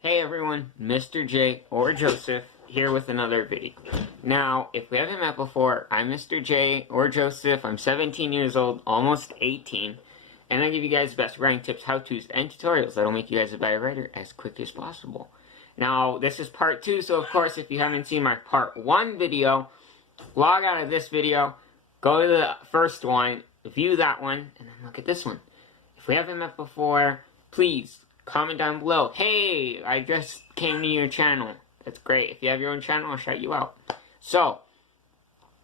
Hey everyone, Mr. J or Joseph here with another video. Now, if we haven't met before, I'm Mr. J or Joseph. I'm 17 years old, almost 18, and I give you guys the best writing tips, how-tos, and tutorials that'll make you guys a better writer as quick as possible. Now, this is part 2, so of course, if you haven't seen my part 1 video, log out of this video, go to the first one, view that one, and then look at this one. If we haven't met before, please comment down below. Hey, I just came to your channel. That's great. If you have your own channel, I'll shout you out. So,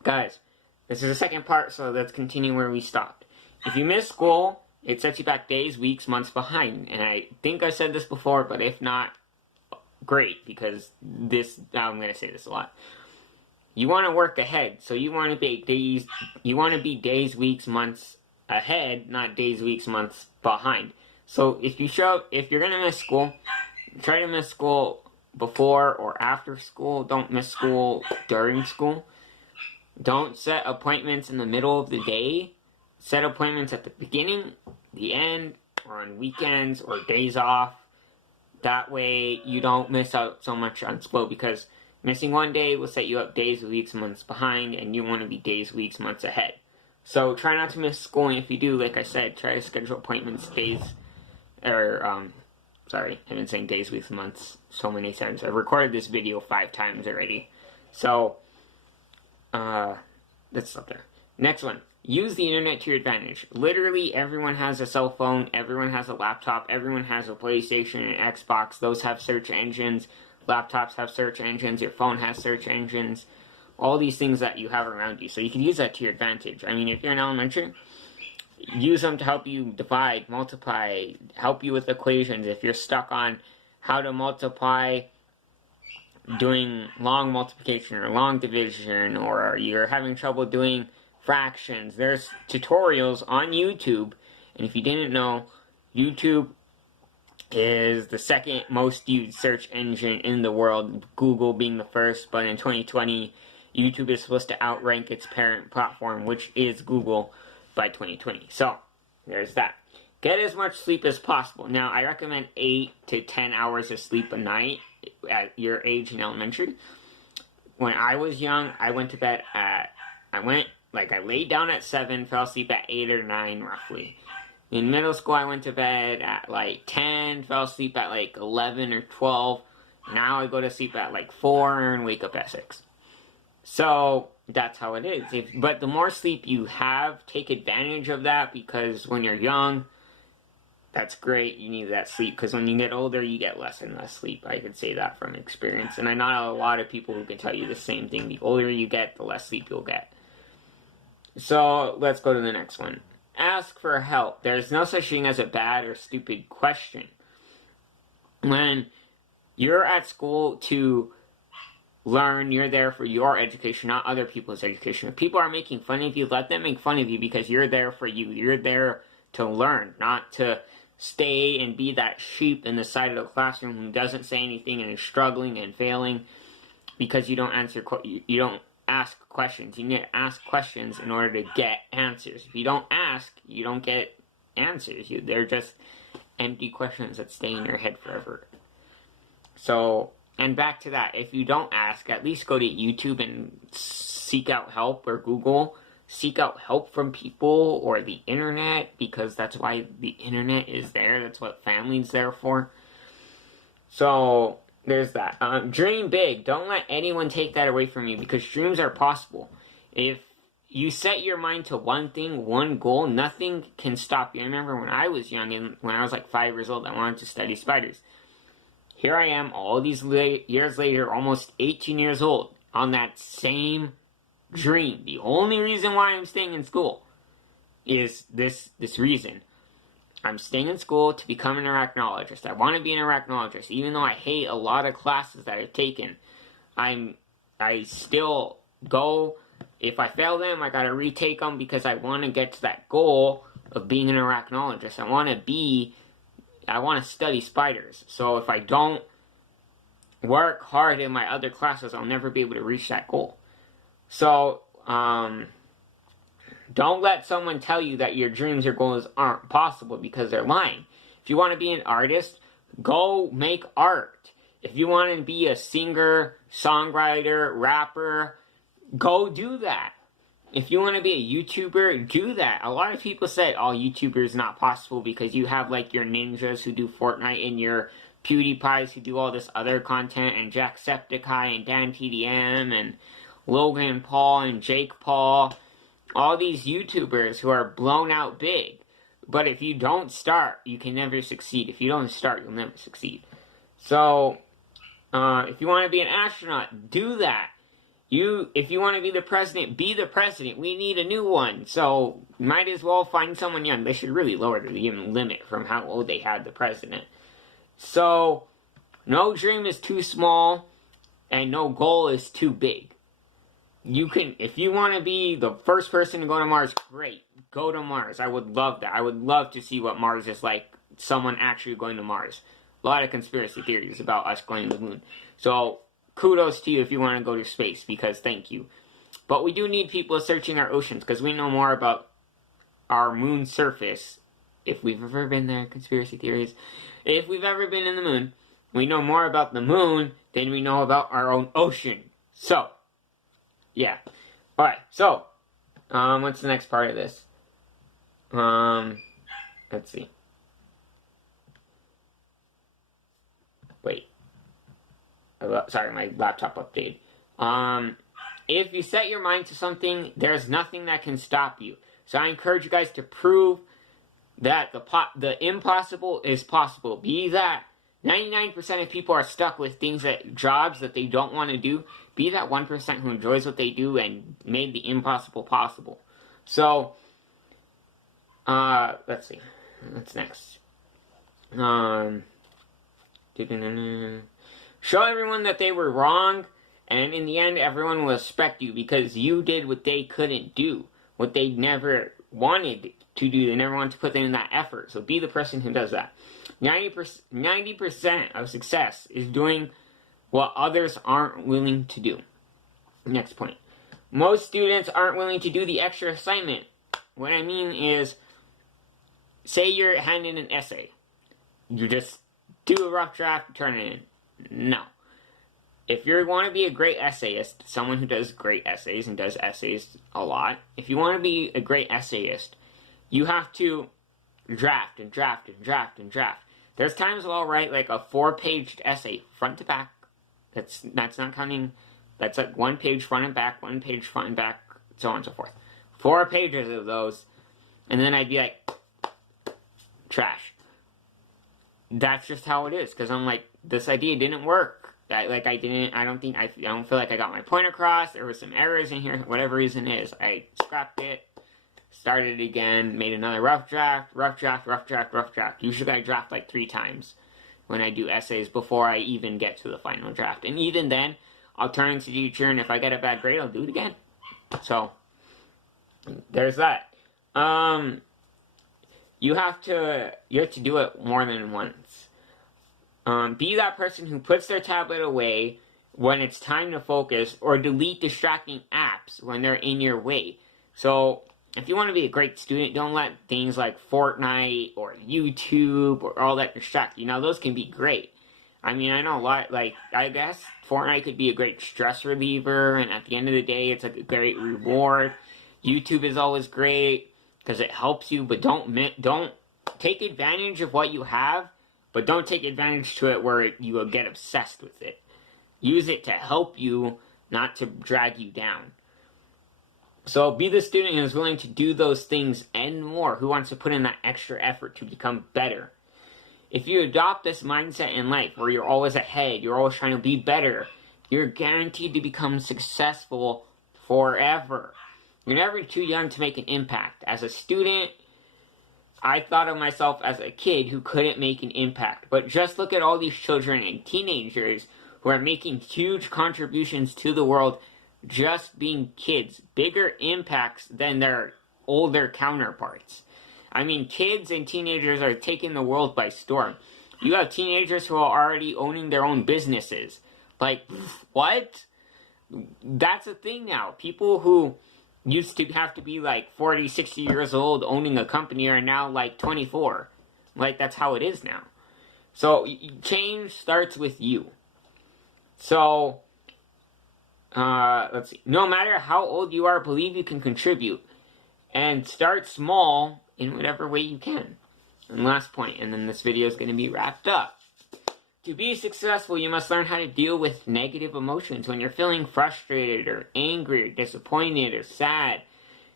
guys, this is the second part, so let's continue where we stopped. If you miss school, it sets you back days, weeks, months behind. And I think I said this before, but if not, great, because I'm going to say this a lot. You want to work ahead, so you want to be days, weeks, months ahead, not days, weeks, months behind. So if you're going to miss school, try to miss school before or after school. Don't miss school during school. Don't set appointments in the middle of the day. Set appointments at the beginning, the end, or on weekends or days off. That way you don't miss out so much on school, because missing one day will set you up days, weeks, months behind, and you want to be days, weeks, months ahead. So try not to miss school, and if you do, like I said, try to schedule appointments sorry, I've been saying days, weeks, months so many times. I've recorded this video 5 times already. So, let's stop there. Next one. Use the internet to your advantage. Literally, everyone has a cell phone, everyone has a laptop, everyone has a PlayStation and Xbox. Those have search engines. Laptops have search engines. Your phone has search engines. All these things that you have around you. So you can use that to your advantage. I mean, if you're in elementary, use them to help you divide, multiply, help you with equations. If you're stuck on how to multiply doing long multiplication or long division, or you're having trouble doing fractions, there's tutorials on YouTube. And if you didn't know, YouTube is the second most used search engine in the world, Google being the first. But in 2020, YouTube is supposed to outrank its parent platform, which is Google, by 2020. So, there's that. Get as much sleep as possible. Now, I recommend 8 to 10 hours of sleep a night at your age in elementary. When I was young, I went to bed at, I laid down at 7, fell asleep at 8 or 9, roughly. In middle school, I went to bed at, 10, fell asleep at, 11 or 12. Now I go to sleep at, 4 and wake up at 6. So, that's how it is. But the more sleep you have, take advantage of that, because when you're young, that's great. You need that sleep, because when you get older, you get less and less sleep. I can say that from experience. And I know a lot of people who can tell you the same thing. The older you get, the less sleep you'll get. So, let's go to the next one. Ask for help. There's no such thing as a bad or stupid question. When you're at school to learn, you're there for your education, not other people's education. If people are making fun of you, let them make fun of you, because you're there for you. You're there to learn, not to stay and be that sheep in the side of the classroom who doesn't say anything and is struggling and failing because you don't ask questions. You need to ask questions in order to get answers. If you don't ask, you don't get answers. They're just empty questions that stay in your head forever. So, and back to that, if you don't ask, at least go to YouTube and seek out help, or Google. Seek out help from people or the internet, because that's why the internet is there. That's what family's there for. So, there's that. Dream big. Don't let anyone take that away from you, because dreams are possible. If you set your mind to one thing, one goal, nothing can stop you. I remember when I was young, and when I was 5 years old, I wanted to study spiders. Here I am, all these years later, almost 18 years old, on that same dream. The only reason why I'm staying in school is this reason. I'm staying in school to become an arachnologist. I want to be an arachnologist, even though I hate a lot of classes that I've taken. I still go. If I fail them, I gotta retake them, because I want to get to that goal of being an arachnologist. I want to study spiders. So if I don't work hard in my other classes, I'll never be able to reach that goal. So, don't let someone tell you that your dreams or goals aren't possible, because they're lying. If you want to be an artist, Go make art. If you want to be a singer, songwriter, rapper, go do that. If you want to be a YouTuber, do that. A lot of people say, oh, YouTuber is not possible because you have like your ninjas who do Fortnite and your PewDiePies who do all this other content, and Jacksepticeye and DanTDM and Logan Paul and Jake Paul. All these YouTubers who are blown out big. But if you don't start, you can never succeed. If you don't start, you'll never succeed. So, if you want to be an astronaut, do that. If you want to be the president, be the president. We need a new one. So, might as well find someone young. They should really lower the limit from how old they had the president. So, no dream is too small, and no goal is too big. You can, if you want to be the first person to go to Mars, great. Go to Mars. I would love that. I would love to see what Mars is like. Someone actually going to Mars. A lot of conspiracy theories about us going to the moon. So, kudos to you if you want to go to space, because thank you. But we do need people searching our oceans, because we know more about our moon surface. If we've ever been there, conspiracy theories. If we've ever been in the moon, we know more about the moon than we know about our own ocean. So, yeah. Alright, so, what's the next part of this? Let's see. Wait. Sorry, my laptop updated. If you set your mind to something, there's nothing that can stop you. So I encourage you guys to prove that the impossible is possible. Be that 99% of people are stuck with jobs that they don't want to do. Be that 1% who enjoys what they do and made the impossible possible. So, let's see. What's next? Show everyone that they were wrong, and in the end, everyone will respect you because you did what they couldn't do. What they never wanted to do. They never wanted to put in that effort. So be the person who does that. 90% of success is doing what others aren't willing to do. Next point. Most students aren't willing to do the extra assignment. What I mean is, say you're handing an essay. You just do a rough draft, turn it in. No. If you want to be a great essayist, someone who does great essays and does essays a lot, if you want to be a great essayist, you have to draft and draft and draft and draft. There's times I'll write like a 4-page essay, front to back. That's not counting, that's like 1 page front and back, 1 page front and back, so on and so forth. 4 pages of those, and then I'd be like, trash. That's just how it is, because I'm like, this idea didn't work. I don't feel like I got my point across. There was some errors in here, whatever reason is. I scrapped it, started it again, made another rough draft. Usually I draft like 3 times when I do essays before I even get to the final draft. And even then, I'll turn to the teacher, and if I get a bad grade, I'll do it again. So, there's that. You have to do it more than once. Be that person who puts their tablet away when it's time to focus, or delete distracting apps when they're in your way. So, if you want to be a great student, don't let things like Fortnite or YouTube or all that distract you. Now, those can be great. I mean, I know a lot, I guess Fortnite could be a great stress reliever, and at the end of the day, it's like a great reward. YouTube is always great because it helps you, but don't take advantage of what you have, but don't take advantage to it where you will get obsessed with it. Use it to help you, not to drag you down. So be the student who is willing to do those things and more, who wants to put in that extra effort to become better. If you adopt this mindset in life where you're always ahead, you're always trying to be better, you're guaranteed to become successful forever. You're never too young to make an impact. As a student, I thought of myself as a kid who couldn't make an impact. But just look at all these children and teenagers who are making huge contributions to the world just being kids. Bigger impacts than their older counterparts. I mean, kids and teenagers are taking the world by storm. You have teenagers who are already owning their own businesses. Like, what? That's a thing now. People who used to have to be like 40, 60 years old owning a company are now like 24. Like, that's how it is now. So change starts with you. So, let's see. No matter how old you are, believe you can contribute. And start small in whatever way you can. And last point, and then this video is going to be wrapped up. To be successful, you must learn how to deal with negative emotions. When you're feeling frustrated or angry or disappointed or sad,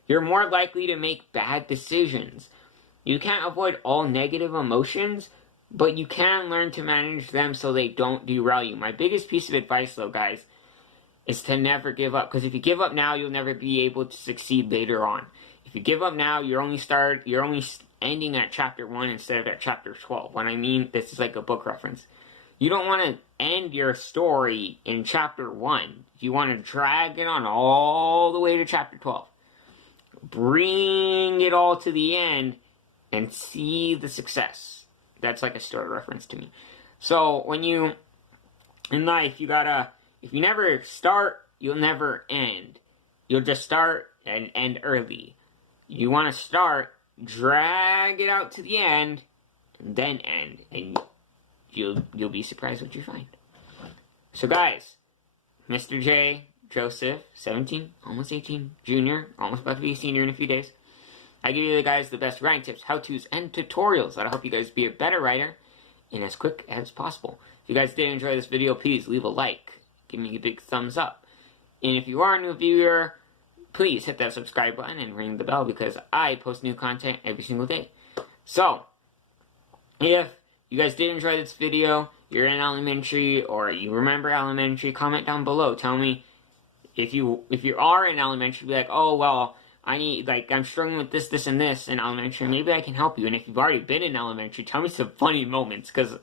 you're more likely to make bad decisions. You can't avoid all negative emotions, but you can learn to manage them so they don't derail you. My biggest piece of advice, though, guys, is to never give up. Because if you give up now, you'll never be able to succeed later on. If you give up now, you're only ending at chapter 1 instead of at chapter 12. When I mean, this is like a book reference. You don't want to end your story in chapter 1. You want to drag it on all the way to chapter 12. Bring it all to the end and see the success. That's like a story reference to me. So, when you, in life, if you never start, you'll never end. You'll just start and end early. You want to start, drag it out to the end, and then end. And you'll be surprised what you find. So guys, Mr. J, Joseph, 17, almost 18, junior, almost about to be a senior in a few days. I give you guys the best writing tips, how-tos, and tutorials that'll help you guys be a better writer and as quick as possible. If you guys did enjoy this video, please leave a like. Give me a big thumbs up. And if you are a new viewer, please hit that subscribe button and ring the bell because I post new content every single day. So, if you guys did enjoy this video, you're in elementary or you remember elementary, comment down below. Tell me if you are in elementary, be like, oh, well, I'm struggling with this, and this in elementary. Maybe I can help you. And if you've already been in elementary, tell me some funny moments because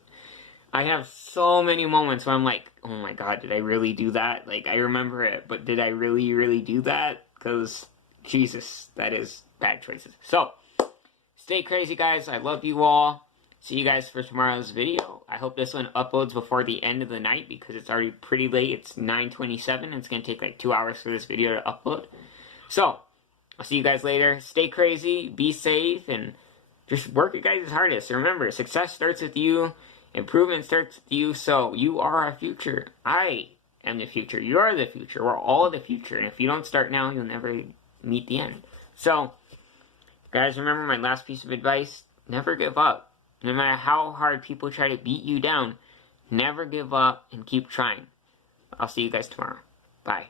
I have so many moments where I'm like, oh my god, did I really do that? Like, I remember it, but did I really, really do that? Because, Jesus, that is bad choices. So, stay crazy, guys. I love you all. See you guys for tomorrow's video. I hope this one uploads before the end of the night because it's already pretty late. It's 9:27 and it's going to take like 2 hours for this video to upload. So, I'll see you guys later. Stay crazy, be safe, and just work your guys' hardest. Remember, success starts with you. Improvement starts with you, so you are our future. I am the future. You are the future. We're all the future. And if you don't start now, you'll never meet the end. So, guys, remember my last piece of advice. Never give up. No matter how hard people try to beat you down, never give up and keep trying. I'll see you guys tomorrow. Bye.